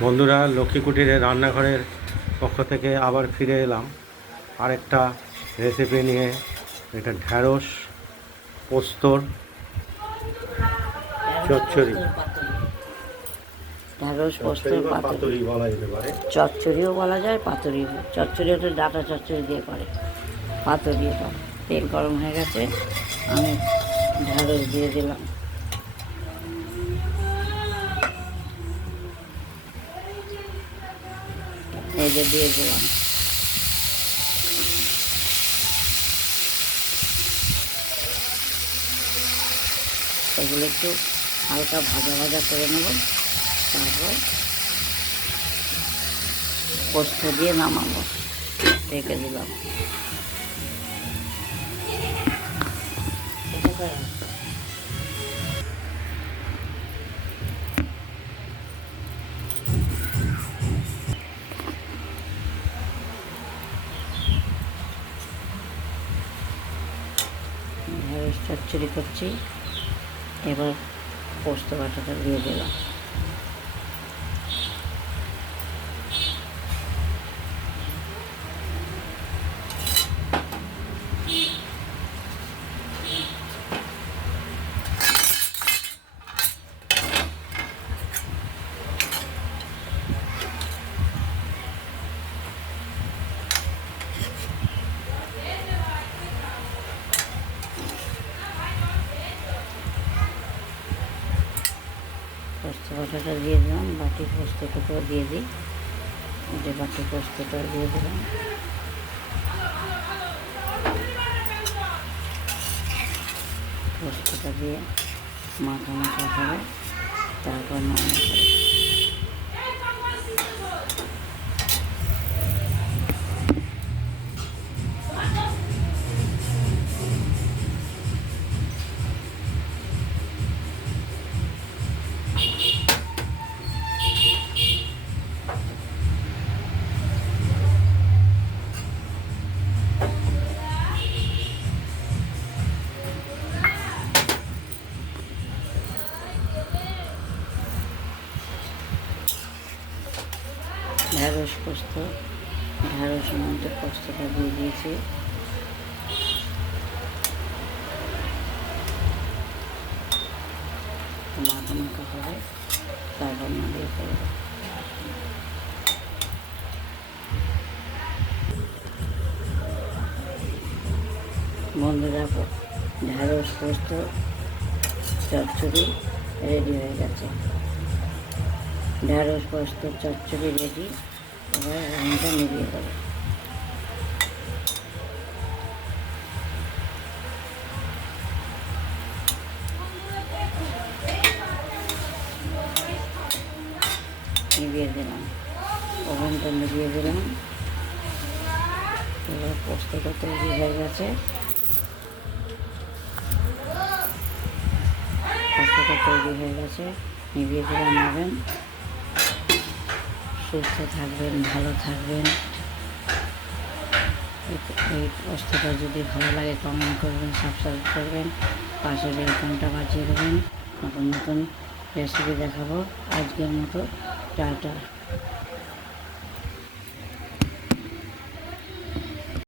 বন্ধুরা লক্ষ্মী কুটিরের রান্নাঘরের পক্ষ থেকে আবার ফিরে এলাম। আরেকটা রেসিপি নিয়ে এটা ঢ্যাঁড়স পোস্তর চচ্চড়ি। ঢ্যাঁড়স পোস্তর পাতুরি। বলা যেতে পারে। চচ্চড়িও বলা যায় পাতুরি চচ্চড়ি ওটা ডাটা চচ্চড়ি দিয়ে করে। পাতুরি তেল গরম হয়ে গেছে আমি ঢ্যাঁড়স দিয়ে দিলাম। যে দিয়ে দিলাম। এগুলো একটু হালকা ভাজা ভাজা করে নেব, তারপর পোস্ত দিয়ে নামাবো রেখে দিলাম। চচ্চড়ি করছি। এবার পোস্ত বাটাটা দিয়ে দিলাম। পোস্ত বাটাটা দিয়ে দিলাম, বাটি পোস্তটুকু দিয়ে দিই। যে বাটি পোস্তটা দিয়ে দিলাম। পোস্তটা দিয়ে মাখা মাখা করে তারপর নামানো ঢ্যাঁড়স পোস্ত ঢ্যাঁড়সের মধ্যে পোস্তটা দিয়ে দিয়েছি। মাখা মাখা করে তারপর নাড়িয়ে করব বন্ধুরা ঢ্যাঁড়স পোস্ত, চচ্চড়ি রেডি হয়ে গেছে। ঢ্যাঁড়স পোস্ত, চচ্চড়ি রেডি। এবার রান্নাটা নিভিয়ে দেবো। নিভিয়ে দিলাম। ওভেনটা নিভিয়ে দিলাম। এবার পোস্তটা তৈরি হয়ে গেছে। পোস্তটা তৈরি হয়ে গেছে। নিভিয়ে দিলাম ওভেন। সুস্থ থাকবেন, ভালো থাকবেন। এই- পোস্তটা যদি ভালো লাগে কমেন্ট করবেন সাবস্ক্রাইব করবেন, পাশে বেলকনটা বাঁচিয়ে দেবেন। নতুন নতুন রেসিপি দেখাবো আজকের মতো, টাটা।